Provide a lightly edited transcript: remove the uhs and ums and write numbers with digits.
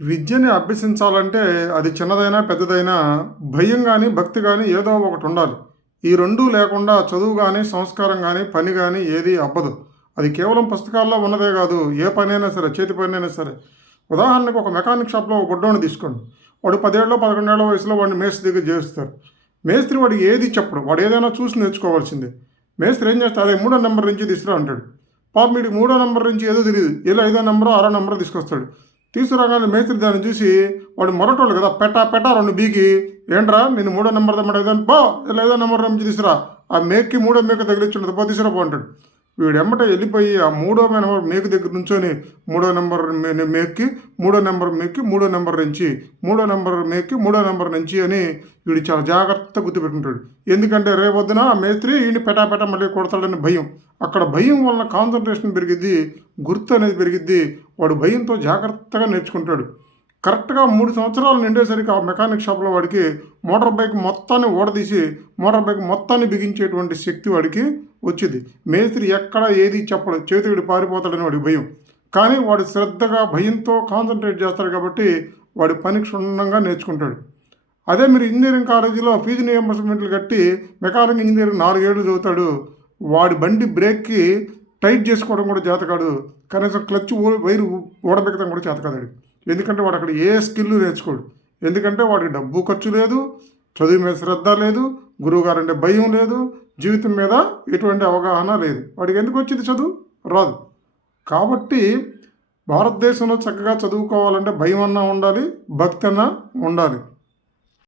విద్యని అభ్యసించాలంటే అది చిన్నదైనా, పెద్దదైనా భయం గాని, భక్తి గాని ఏదో ఒకటి ఉండాలి. ఈ 2 లేకుండా చదువు గాని, సంస్కారం గాని, పని గాని ఏది అబ్బదు. అది కేవలం పుస్తకాల్లో ఉన్నదే గాదు. ఏ పనైనా సరే, చేతి పనైనా సరే. ఉదాహరణకు ఒక మెకానిక్ షాప్‌లో ఒక బుడ్డోడిని తీసుకోండి. వాడు 10 ఏళ్ళో, 11 ఏళ్ల వయసులో వాడిని మేస్త్రి దగ్గర చేరుస్తారు. మేస్త్రి వాడికి ఏది చెప్పడు. వాడు ఏదైనా చూసి నేర్చుకోవాల్సిందే. మేస్త్రి ఏం చేస్తాడు? అదే మూడో నంబర్ నుంచి తీసుకురా అంటాడు. పాపం వీడికి మూడో నంబర్ నుంచి ఏదో తెలీదు. ఏదో ఐదో నంబరో, ఆరో నంబరో తీసుకొస్తాడు. తీసుకురాగానే మేస్త్రి దాన్ని చూసి వాడు మొరటోళ్ళు కదా, పెట్టా పెట్టా 2 బీకి, ఏంట్రా నేను మూడో నెంబర్ దమ్మడ ఏదో పో, ఇలా ఐదో నెంబర్ నుంచి తీసుకురా, ఆ మేక్కి మూడో మేక తగిలించుండదు, పో తీసుకురా పో అంటాడు. వీడు ఎమ్మట వెళ్ళిపోయి ఆ మూడో నెంబర్ మేకు దగ్గర నుంచొని మూడో నెంబర్ మేక్కి, మూడో నెంబర్ మేక్కి, మూడో నెంబర్ నుంచి, మూడో నెంబర్ మేక్కి, మూడో నెంబర్ నుంచి అని వీడు చాలా జాగ్రత్తగా గుర్తుపెట్టుకుంటాడు. ఎందుకంటే రేపొద్దున ఆ మేస్త్రి వీడిని పెటాపెట మళ్ళీ కొడతాడని భయం. అక్కడ భయం వలన కాన్సన్ట్రేషన్ పెరిగిద్ది, గుర్తు అనేది పెరిగిద్ది. వాడు భయంతో జాగ్రత్తగా నేర్చుకుంటాడు. కరెక్ట్గా 3 సంవత్సరాలు నిండేసరికి ఆ మెకానిక్ షాప్లో వాడికి మోటార్ బైక్ మొత్తాన్ని ఓడదీసి మోటార్ బైక్ మొత్తాన్ని బిగించేటువంటి శక్తి వాడికి వచ్చింది. మేస్త్రి ఎక్కడ ఏది చెప్పడు, చేతికి పారిపోతాడని వాడికి భయం. కానీ వాడు శ్రద్ధగా భయంతో కాన్సన్ట్రేట్ చేస్తాడు కాబట్టి వాడి పని క్షుణ్ణంగా నేర్చుకుంటాడు. అదే మీరు ఇంజనీరింగ్ కాలేజీలో ఫీజు రియంబర్స్మెంట్లు కట్టి మెకానిక్ ఇంజనీరింగ్ 4 ఏళ్ళు చదువుతాడు. వాడి బండి బ్రేక్కి టైట్ చేసుకోవడం కూడా చేతకాడు. కనీసం క్లచ్ వైరు ఓడబెక్కడం కూడా చేతకాదు. ఎందుకంటే వాడు అక్కడ ఏ స్కిల్ నేర్చుకోడు. ఎందుకంటే వాడికి డబ్బు ఖర్చు లేదు, చదువు మీద శ్రద్ధ లేదు, గురువుగారు అంటే భయం లేదు, జీవితం మీద ఎటువంటి అవగాహన లేదు. వాడికి ఎందుకు వచ్చింది చదువు? రాదు. కాబట్టి భారతదేశంలో చక్కగా చదువుకోవాలంటే భయం అన్నా ఉండాలి, భక్తి అన్నా ఉండాలి.